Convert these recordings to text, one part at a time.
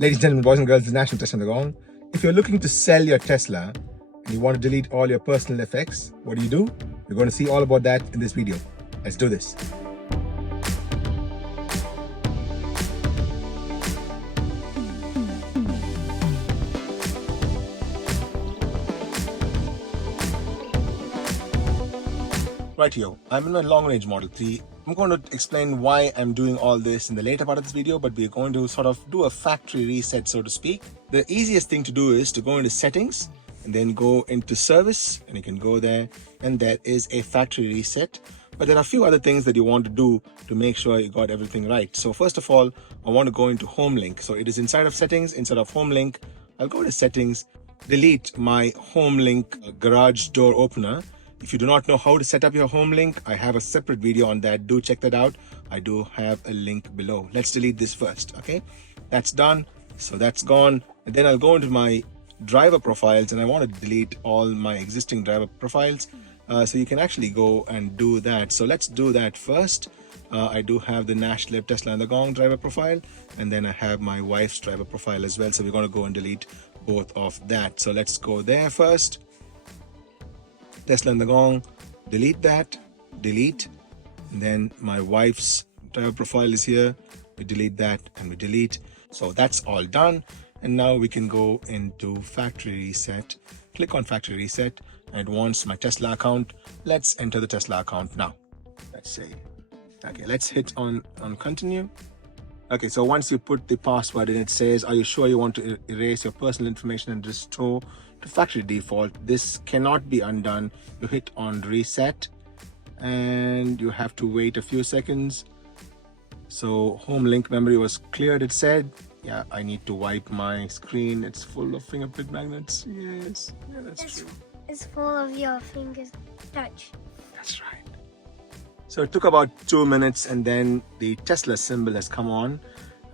Ladies and gentlemen, boys and girls, this is National Tesla on the Gong. If you're looking to sell your Tesla and you want to delete all your personal effects, what do? You're going to see all about that in this video. Let's do this. Right here, I'm in my long-range Model 3. I'm going to explain why I'm doing all this in the later part of this video, but we're going to sort of do a factory reset, so to speak. The easiest thing to do is to go into settings and then go into service, and you can go there, and there is a factory reset. But there are a few other things that you want to do to make sure you got everything right. So first of all, I want to go into Homelink. So it is inside of settings, instead of Homelink, I'll go to settings, delete my Homelink garage door opener. If you do not know how to set up your Homelink, I have a separate video on that. Do check that out. I do have a link below. Let's delete this first, okay? That's done. So that's gone. And then I'll go into my driver profiles, and I want to delete all my existing driver profiles. So you can actually go and do that. So let's do that first. I do have the Nash Live Tesla and the Gong driver profile, and then I have my wife's driver profile as well. So we're going to go and delete both of that. So let's go there first. Tesla and the Gong, delete that, delete, and then my wife's driver profile is here. We delete that and we delete. So that's all done. And now we can go into factory reset. Click on factory reset, and it wants my Tesla account. Let's enter the Tesla account now. Let's say, okay, let's hit on continue. Okay, so once you put the password in, it says, are you sure you want to erase your personal information and restore to factory default? This cannot be undone. You hit on reset and you have to wait a few seconds. So Homelink memory was cleared, it said. Yeah, I need to wipe my screen. It's full of fingerprint magnets. Yes, yeah, that's true. It's full of your fingers touch. That's right. So it took about 2 minutes, and then the Tesla symbol has come on.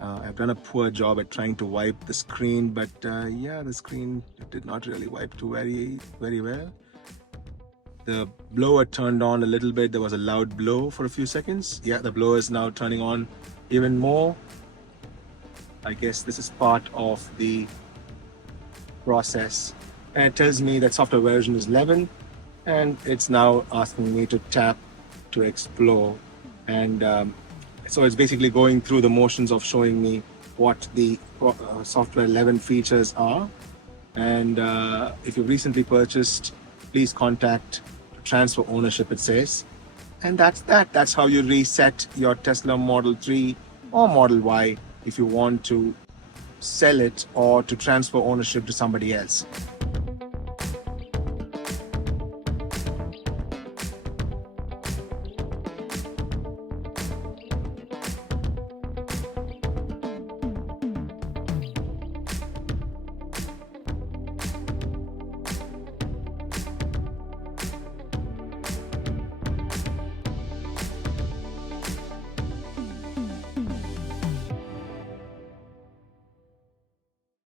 I've done a poor job at trying to wipe the screen, but yeah, the screen did not really wipe too very well. The blower turned on a little bit. There was a loud blow for a few seconds. Yeah, the blower is now turning on even more. I guess this is part of the process. And it tells me that software version is 11, and it's now asking me to tap to explore. And so it's basically going through the motions of showing me what the software 11 features are. And if you've recently purchased, please contact transfer ownership, it says. And that's how you reset your Tesla Model 3 or Model Y if you want to sell it or to transfer ownership to somebody else.